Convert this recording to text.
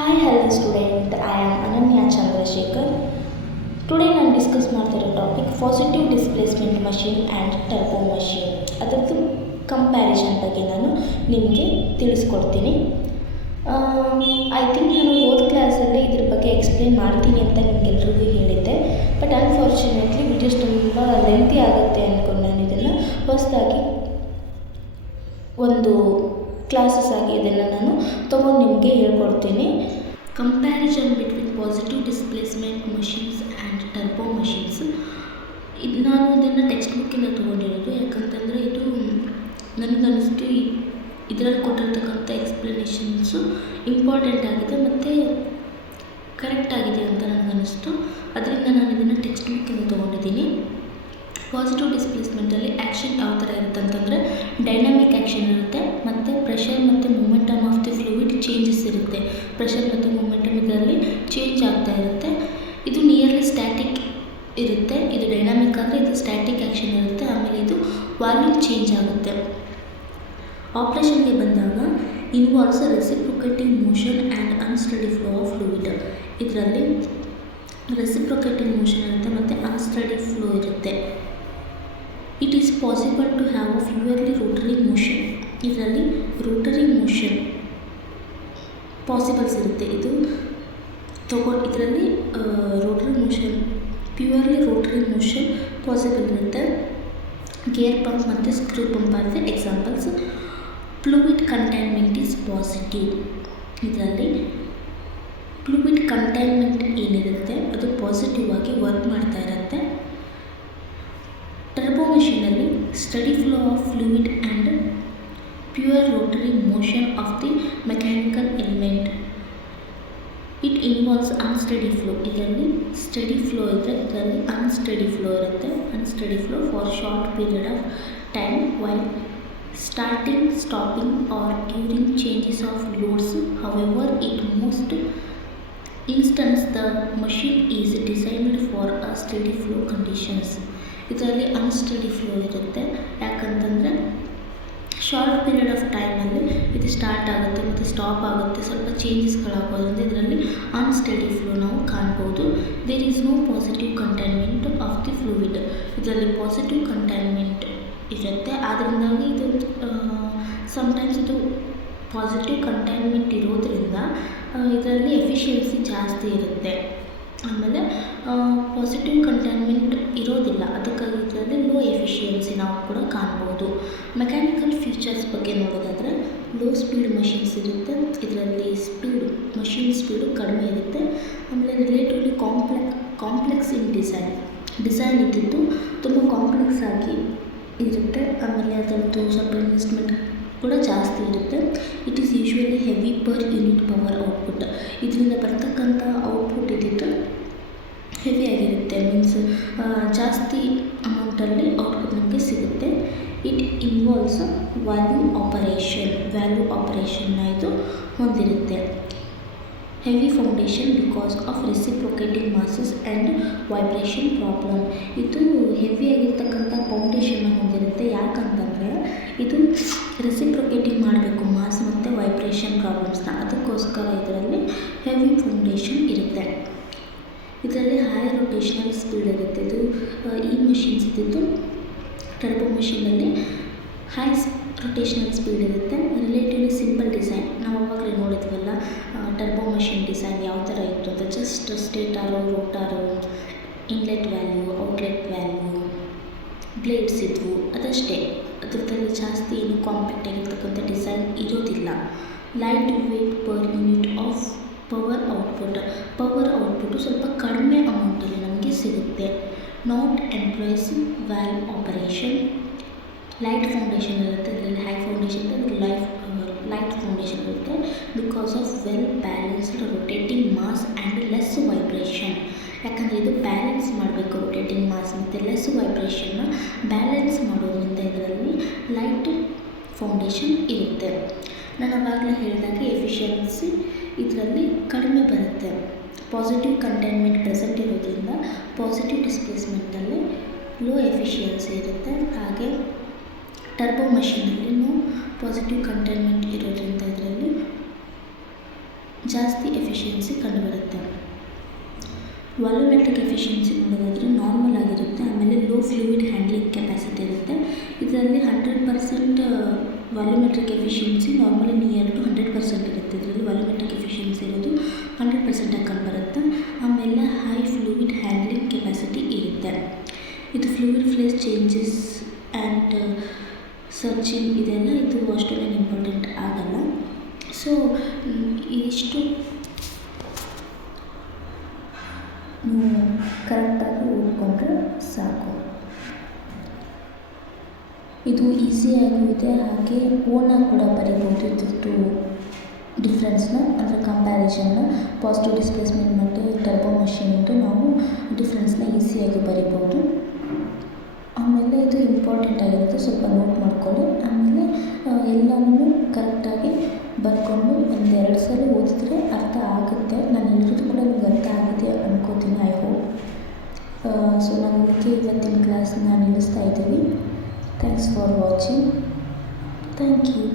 Hi, hello student. I am Ananya Chandrasekhar. Today ನಾನು discuss ಮಾಡ್ತಿರೋ topic positive displacement machine and turbo machine. ಅದರದ್ದು comparison ಬಗ್ಗೆ ನಾನು ನಿಮಗೆ ತಿಳಿಸ್ಕೊಡ್ತೀನಿ. ಐ ಥಿಂಕ್ ನಾನು ಹೋದ ಕ್ಲಾಸಲ್ಲಿ ಇದ್ರ ಬಗ್ಗೆ ಎಕ್ಸ್ಪ್ಲೇನ್ ಮಾಡ್ತೀನಿ ಅಂತ ನಿಮಗೆಲ್ರಿಗೂ ಹೇಳಿದ್ದೆ. ಬಟ್ ಅನ್ಫಾರ್ಚುನೇಟ್ಲಿ ವಿಡಿಯೋಸ್ ತುಂಬ ಲೆಂತಿ ಆಗುತ್ತೆ ಅಂದ್ಕೊಂಡು ನಾನು ಇದನ್ನು ಹೊಸದಾಗಿ ಒಂದು ಕ್ಲಾಸಸ್ ಆಗಿ ಇದನ್ನು ನಾನು ತೊಗೊಂಡು ನಿಮಗೆ ಹೇಳ್ಕೊಡ್ತೀನಿ. Comparison between positive displacement machines and turbo machines. ಇದು ನಾನು ಇದನ್ನು ಟೆಕ್ಸ್ಟ್ ಬುಕ್ಕಿಂದ ತೊಗೊಂಡಿರೋದು. ಯಾಕಂತಂದರೆ ಇದು ನನಗನ್ನಿಸ್ತು ಇದರಲ್ಲಿ ಕೊಟ್ಟಿರ್ತಕ್ಕಂಥ ಎಕ್ಸ್ಪ್ಲನೇಷನ್ಸು ಇಂಪಾರ್ಟೆಂಟ್ ಆಗಿದೆ ಮತ್ತು ಕರೆಕ್ಟ್ ಆಗಿದೆ ಅಂತ ನನಗನ್ನಿಸ್ತು. ಅದರಿಂದ ನಾನು ಇದನ್ನು ಟೆಕ್ಸ್ಟ್ ಬುಕ್ಕಿಂದ ತೊಗೊಂಡಿದ್ದೀನಿ. ಪಾಸಿಟಿವ್ ಡಿಸ್ಪ್ಲೇಸ್ಮೆಂಟಲ್ಲಿ ಆ್ಯಕ್ಷನ್ ಯಾವ ಥರ ಇರುತ್ತೆ ಅಂತಂದರೆ ಡೈನಾಮಿಕ್ ಆ್ಯಕ್ಷನ್ ಇರುತ್ತೆ ಮತ್ತು ಪ್ರೆಷರ್ ಮತ್ತು momentum of the fluid changes ಇರುತ್ತೆ. ಪ್ರೆಷರ್ ಮತ್ತು ಮೂಮೆಂಟಮ್ ಇದರಲ್ಲಿ ಚೇಂಜ್ ಆಗ್ತಾ ಇರುತ್ತೆ. ಇದು ನಿಯರ್ಲಿ ಸ್ಟ್ಯಾಟಿಕ್ ಇರುತ್ತೆ. ಇದು ಡೈನಾಮಿಕ್ ಆದರೆ ಇದು ಸ್ಟ್ಯಾಟಿಕ್ ಆ್ಯಕ್ಷನ್ ಇರುತ್ತೆ. ಆಮೇಲೆ ಇದು ವಾಲ್ಯೂಮ್ ಚೇಂಜ್ ಆಗುತ್ತೆ. ಆಪ್ರೇಷನ್ಗೆ ಬಂದಾಗ involves reciprocating motion and unsteady flow of fluid. ಇದರಲ್ಲಿ ರೆಸಿಪ್ರೊಕೇಟಿಂಗ್ ಮೋಷನ್ ಇರುತ್ತೆ ಮತ್ತು ಅನ್ಸ್ಟಡಿ ಫ್ಲೋ ಇರುತ್ತೆ. It is possible to have a purely rotary motion. ಇದರಲ್ಲಿ ರೋಟರಿ ಮೋಷನ್ ಪಾಸಿಬಲ್ಸ್ ಇರುತ್ತೆ. ಇದರಲ್ಲಿ rotary motion purely rotary motion possible ಇರುತ್ತೆ. ಗೇರ್ ಪಂಪ್ ಮತ್ತು screw pump are the examples. Fluid containment is positive. ಇದರಲ್ಲಿ fluid containment ಏನಿರುತ್ತೆ ಅದು positive ಆಗಿ work ಮಾಡ್ತಾ ಇರುತ್ತೆ. ಟರ್ಬೋ ಮಷೀನಲ್ಲಿ steady flow of fluid and pure rotary motion of the mechanical element. It involves unsteady flow. ಇದರಲ್ಲಿ steady flow ಇದ್ದರೆ ಇದರಲ್ಲಿ ಅನ್ಸ್ಟಡಿ ಫ್ಲೋ ಇರುತ್ತೆ. Unsteady flow for short period of time while starting, stopping or during changes of loads. However it most instance the machine is designed for a steady flow conditions. ಇದರಲ್ಲಿ unsteady flow ಇರುತ್ತೆ. ಯಾಕಂತಂದರೆ short period of ಟೈಮಲ್ಲಿ ಇದು start ಆಗುತ್ತೆ ಮತ್ತು stop ಆಗುತ್ತೆ, ಸ್ವಲ್ಪ ಚೇಂಜಸ್ಗಳಾಗೋದ್ರಿಂದ ಇದರಲ್ಲಿ ಅನ್ಸ್ಟಡಿ ಫ್ಲೋ ನಾವು ಕಾಣ್ಬೋದು. There is no positive containment of the fluid. ಇದರಲ್ಲಿ ಪಾಸಿಟಿವ್ ಕಂಟೈನ್ಮೆಂಟ್ ಇರುತ್ತೆ. ಆದ್ದರಿಂದಾಗಿ ಇದು ಸಮ್ಟೈಮ್ಸ್ ಇದು ಪಾಸಿಟಿವ್ ಕಂಟೈನ್ಮೆಂಟ್ ಇರೋದರಿಂದ ಇದರಲ್ಲಿ ಎಫಿಷಿಯನ್ಸಿ ಜಾಸ್ತಿ ಇರುತ್ತೆ. ಆಮೇಲೆ ಪಾಸಿಟಿವ್ ಕಂಟೈನ್ಮೆಂಟ್ ಇರೋದಿಲ್ಲ, ಅದಕ್ಕಾಗಿ ಇದರಲ್ಲಿ ಲೋ ಎಫಿಷಿಯನ್ಸಿ ನಾವು ಕೂಡ ಕಾಣ್ಬೋದು. ಮೆಕ್ಯಾನಿಕಲ್ ಫೀಚರ್ಸ್ ಬಗ್ಗೆ ನೋಡೋದಾದರೆ ಲೋ ಸ್ಪೀಡ್ ಮಷೀನ್ಸ್ ಇರುತ್ತೆ. ಇದರಲ್ಲಿ ಮಷೀನ್ ಸ್ಪೀಡು ಕಡಿಮೆ ಇರುತ್ತೆ. ಆಮೇಲೆ ರಿಲೇಟಿವ್ಲಿ ಕಾಂಪ್ಲೆಕ್ಸ್ ಇನ್ ಡಿಸೈನ್ ಇದ್ದಿದ್ದು ತುಂಬ ಕಾಂಪ್ಲೆಕ್ಸ್ ಆಗಿ ಇರುತ್ತೆ. ಆಮೇಲೆ ಅದರದ್ದು ಸ್ವಲ್ಪ ಇನ್ವೆಸ್ಟ್ಮೆಂಟ್ ಕೂಡ ಜಾಸ್ತಿ ಇರುತ್ತೆ. It is usually heavy per unit power output. ಇದರಿಂದ ಬರ್ತಕ್ಕಂಥ ಔಟ್ಪುಟ್ ಇದ್ದಿದ್ದು ಹೆವಿ ಆಗಿರುತ್ತೆ. ಮೀನ್ಸ್ ಜಾಸ್ತಿ ಅಮೌಂಟಲ್ಲಿ ಔಟ್ಪುಟ್ ನಮಗೆ ಸಿಗುತ್ತೆ. ಇಟ್ ಇನ್ವಾಲ್ವ್ಸ್ ವ್ಯಾಲ್ಯೂ ಆಪರೇಷನ್ನ ಇದು ಹೊಂದಿರುತ್ತೆ. Heavy foundation because of reciprocating masses and vibration problem. ಇದು ಹೆವಿಯಾಗಿರ್ತಕ್ಕಂಥ ಫೌಂಡೇಶನ್ನ ಹೊಂದಿರುತ್ತೆ. ಯಾಕಂತಂದರೆ ಇದು ರೆಸಿಪ್ರೊಕೇಟಿಂಗ್ ಮಾಡಬೇಕು ಮಾಸ್ ಮತ್ತು ವೈಬ್ರೇಷನ್ ಪ್ರಾಬ್ಲಮ್ಸ್ನ. ಅದಕ್ಕೋಸ್ಕರ ಇದರಲ್ಲಿ ಹೆವಿ ಫೌಂಡೇಶನ್ ಇರುತ್ತೆ. ಇದರಲ್ಲಿ ಹೈ ರೊಟೇಷನಲ್ ಸ್ಪೀಡ್ ಇರುತ್ತೆ. ಇದು ಈ ಮಷೀನ್ಸ್ ಇದ್ದಿದ್ದು ಟರ್ಬೋ ಮಷೀನಲ್ಲಿ ಹೈ ರೊಟೇಷನಲ್ ಸ್ಪೀಡ್ ಇರುತ್ತೆ. Relatively simple design. ನಾವು ಅವಾಗಲೇ ನೋಡಿದ್ವಲ್ಲ ಟರ್ಬೋ ಮಷೀನ್ ಡಿಸೈನ್ ಯಾವ ಥರ ಇತ್ತು ಅಂತ. Just stator, rotor, inlet value, outlet value, blades ಇದ್ವು, ಅದಷ್ಟೇ. ಅದರಲ್ಲಿ ಜಾಸ್ತಿ ಏನು ಕಾಂಪ್ಯಾಕ್ಟ್ ಆಗಿರ್ತಕ್ಕಂಥ ಡಿಸೈನ್ ಇರೋದಿಲ್ಲ. Light weight per unit of power output ಸ್ವಲ್ಪ ಕಡಿಮೆ ಅಮೌಂಟಲ್ಲಿ ನಮಗೆ ಸಿಗುತ್ತೆ. Not employs valve operation. Light foundation ಇರುತ್ತೆ. ಇದರಲ್ಲಿ ಹೈ ಫೌಂಡೇಶನ್ ಇರುತ್ತೆ, ಲೈಟ್ ಫೌಂಡೇಶನ್ ಇರುತ್ತೆ. Because of well balanced rotating mass and less vibration. ಯಾಕಂದರೆ ಇದು ಬ್ಯಾಲೆನ್ಸ್ ಮಾಡಬೇಕು, ರೊಟೇಟಿಂಗ್ ಮಾಸ್ ಮತ್ತು ಲೆಸ್ ವೈಬ್ರೇಷನ್ನ ಬ್ಯಾಲೆನ್ಸ್ ಮಾಡೋದ್ರಿಂದ ಇದರಲ್ಲಿ ಲೈಟ್ ಫೌಂಡೇಶನ್ ಇರುತ್ತೆ. ನಾನು ಆವಾಗಲೇ ಹೇಳಿದಾಗೆ ಎಫಿಷಿಯನ್ಸಿ ಇದರಲ್ಲಿ ಕಡಿಮೆ ಬರುತ್ತೆ. ಪಾಸಿಟಿವ್ ಕಂಟೈನ್ಮೆಂಟ್ ಪ್ರೆಸೆಂಟ್ ಇರೋದ್ರಿಂದ ಪಾಸಿಟಿವ್ ಡಿಸ್ಪ್ಲೇಸ್ಮೆಂಟಲ್ಲಿ ಲೋ ಎಫಿಷಿಯನ್ಸಿ ಇರುತ್ತೆ. ಹಾಗೆ ಟರ್ಬೋ ಮಷೀನಲ್ಲಿನೂ ಪಾಸಿಟಿವ್ ಕಂಟೈನ್ಮೆಂಟ್ ಇರೋದ್ರಿಂದ ಇದರಲ್ಲಿ ಜಾಸ್ತಿ ಎಫಿಷಿಯನ್ಸಿ ಕಂಡುಬರುತ್ತೆ. ವಾಲ್ಯೂಮೆಟ್ರಿಕ್ ಎಫಿಷಿಯನ್ಸಿ ನೋಡೋದಾದರೆ ನಾರ್ಮಲ್ ಆಗಿರುತ್ತೆ. ಆಮೇಲೆ ಲೋ ಫ್ಲೂಯಿಡ್ ಹ್ಯಾಂಡ್ಲಿಂಗ್ ಕೆಪಾಸಿಟಿ ಇರುತ್ತೆ. ಇದರಲ್ಲಿ 100% volumetric efficiency normally near to 100% ಇರುತ್ತೆ. ಇದರಲ್ಲಿ ವಾಲ್ಯೂಮೆಟ್ರಿಕ್ ಎಫಿಷಿಯನ್ಸಿ ಇರೋದು 100% ಆಗಿ ಕಂಡುಬರುತ್ತೆ. ಆಮೇಲೆ ಹೈ ಫ್ಲೂಯಿಡ್ ಹ್ಯಾಂಡ್ಲಿಂಗ್ ಕೆಪಾಸಿಟಿ ಇರುತ್ತೆ. ಇದು fluid place changes and searching ಇದೆಲ್ಲ ಇದು ಅಷ್ಟೊಂದೇನು ಇಂಪಾರ್ಟೆಂಟ್ ಆಗಲ್ಲ. ಸೊ ಇದಿಷ್ಟು ನೀವು ಕರೆಕ್ಟಾಗಿ ಓದ್ಕೊಂಡ್ರೆ ಸಾಕು. ಇದು ಈಸಿಯಾಗೂ ಇದೆ, ಹಾಗೆ ಓನಾಗಿ ಕೂಡ ಬರೀಬೋದು. ಇದ್ರದ್ದು ಡಿಫ್ರೆನ್ಸ್ನ ಅಂದರೆ ಕಂಪ್ಯಾರಿಸನ್ನ ಪಾಸಿಟಿವ್ ಡಿಸ್ಪ್ಲೇಸ್ಮೆಂಟ್ ಮತ್ತು ಟರ್ಬೋ ಮಷೀನ್ದು ನಾವು ಡಿಫ್ರೆನ್ಸ್ನ ಈಸಿಯಾಗಿ ಬರೀಬೋದು. ಆಮೇಲೆ ಇದು ಇಂಪಾರ್ಟೆಂಟ್ ಆಗಿರುತ್ತೆ, ಸ್ವಲ್ಪ ನೋಟ್ ಮಾಡ್ಕೊಳ್ಳಿ. ಆಮೇಲೆ ಎಲ್ಲನೂ ಕರೆಕ್ಟಾಗಿ ಬರ್ಕೊಂಡು ಒಂದು 2 ಸಲ ಓದಿದ್ರೆ ಅರ್ಥ ಆಗುತ್ತೆ. ನಾನು ಹೇಳಿರೋದು ಕೂಡ ನಿಮ್ಗೆ ಅರ್ಥ ಆಗಿದೆ ಅನ್ಕೋತೀನಿ, ಐ ಹೋಪ್. ಸೊ ನಾನು ಇದಕ್ಕೆ ಇವತ್ತಿನ ಕ್ಲಾಸ್ನ ನಿಲ್ಲಿಸ್ತಾ ಇದ್ದೀವಿ. Thanks for watching. Thank you.